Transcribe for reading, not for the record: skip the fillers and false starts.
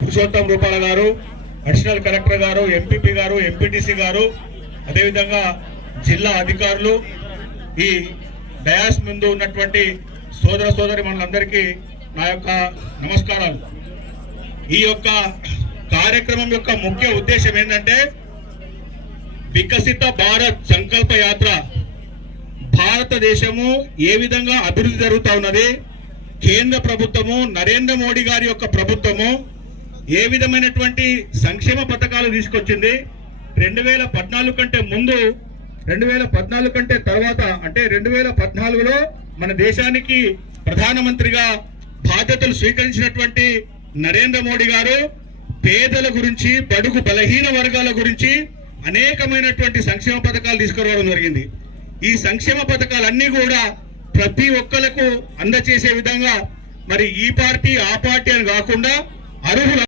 పురుషోత్తం రూపాల గారు, additional collector గారు, ఎంపీపీ గారు, ఎంపీటీసీ గారు, అదేవిధంగా జిల్లా అధికారులు, ఈ డయాస్ ముందు ఉన్నటువంటి సోదర సోదరి మనందరికీ నా యొక్క నమస్కారాలు. ఈ యొక్క కార్యక్రమం యొక్క ముఖ్య ఉద్దేశం ఏంటంటే వికసిత భారత్ సంకల్ప యాత్ర. భారతదేశము ఏ విధంగా అభివృద్ధి జరుగుతూ ఉన్నది, కేంద్ర ప్రభుత్వము నరేంద్ర మోడీ గారి యొక్క ప్రభుత్వము ఏ విధమైనటువంటి సంక్షేమ పథకాలు తీసుకొచ్చింది, 2014 కంటే ముందు, 2014 కంటే తర్వాత, అంటే 2014లో మన దేశానికి ప్రధానమంత్రిగా బాధ్యతలు స్వీకరించినటువంటి నరేంద్ర మోడీ గారు పేదల గురించి, బడుగు బలహీన వర్గాల గురించి అనేకమైనటువంటి సంక్షేమ పథకాలు తీసుకురావడం జరిగింది. ఈ సంక్షేమ పథకాలన్నీ కూడా ప్రతి ఒక్కరికి అందజేసే విధంగా మరి ఈ పార్టీ ఆ పార్టీ అని కాకుండా అర్హులు